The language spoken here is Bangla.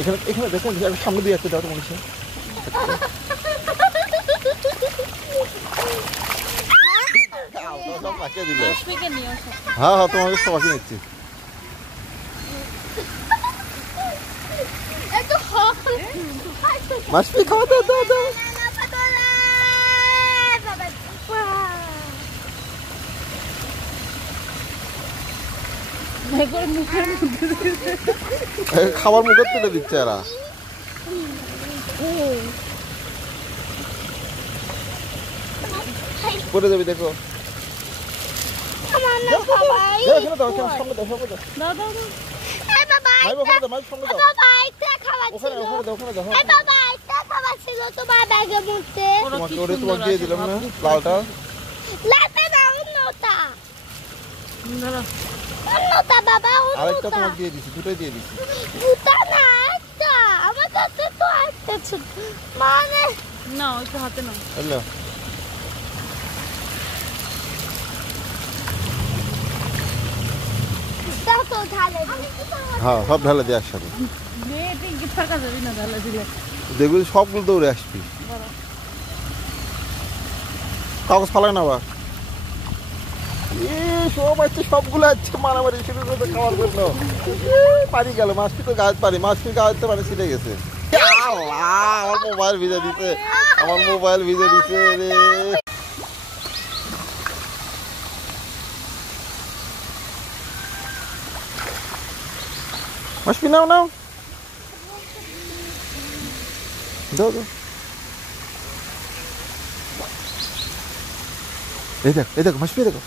এখানে এখানে দেখুন সামনে দিয়ে যাচ্ছে, দাও তো মনীষা। সব পাঠিয়ে দিল। হ্যাঁ হ্যাঁ, তোমাকে সব পাঠিয়ে নিচ্ছি। মাসপি খাওয়া দাও দাও দাও। খাবার মুখে তুলে দিচ্ছে এরা। পরে যাবি দেখো। দিয়ে দিলাম না লালটা। আরেকটা তোমাকে দিয়ে দিচ্ছি, দুটোই দিয়ে দিচ্ছি। না ওইটা হাতে না। হ্যালো, হ্যাঁ সব ঢালে দিয়ে একসাথে। দেখবি সবগুলো দৌড়ে আসবি, কাগজ ফালায় না আবার। সব আছে, সবগুলো আছে মারামারি শুরু করতে খাওয়ার জন্য। পানি গেল, মাছটি তো গাছ পানি, মাছটি গাছ পানি ছিটে গেছে। আমার মোবাইল ভিজে দিতে, আমার মোবাইল ভিজে দিতে রে। মাছপি নাও নাও, দাও দাও। এই দেখ মাছপি দেখো।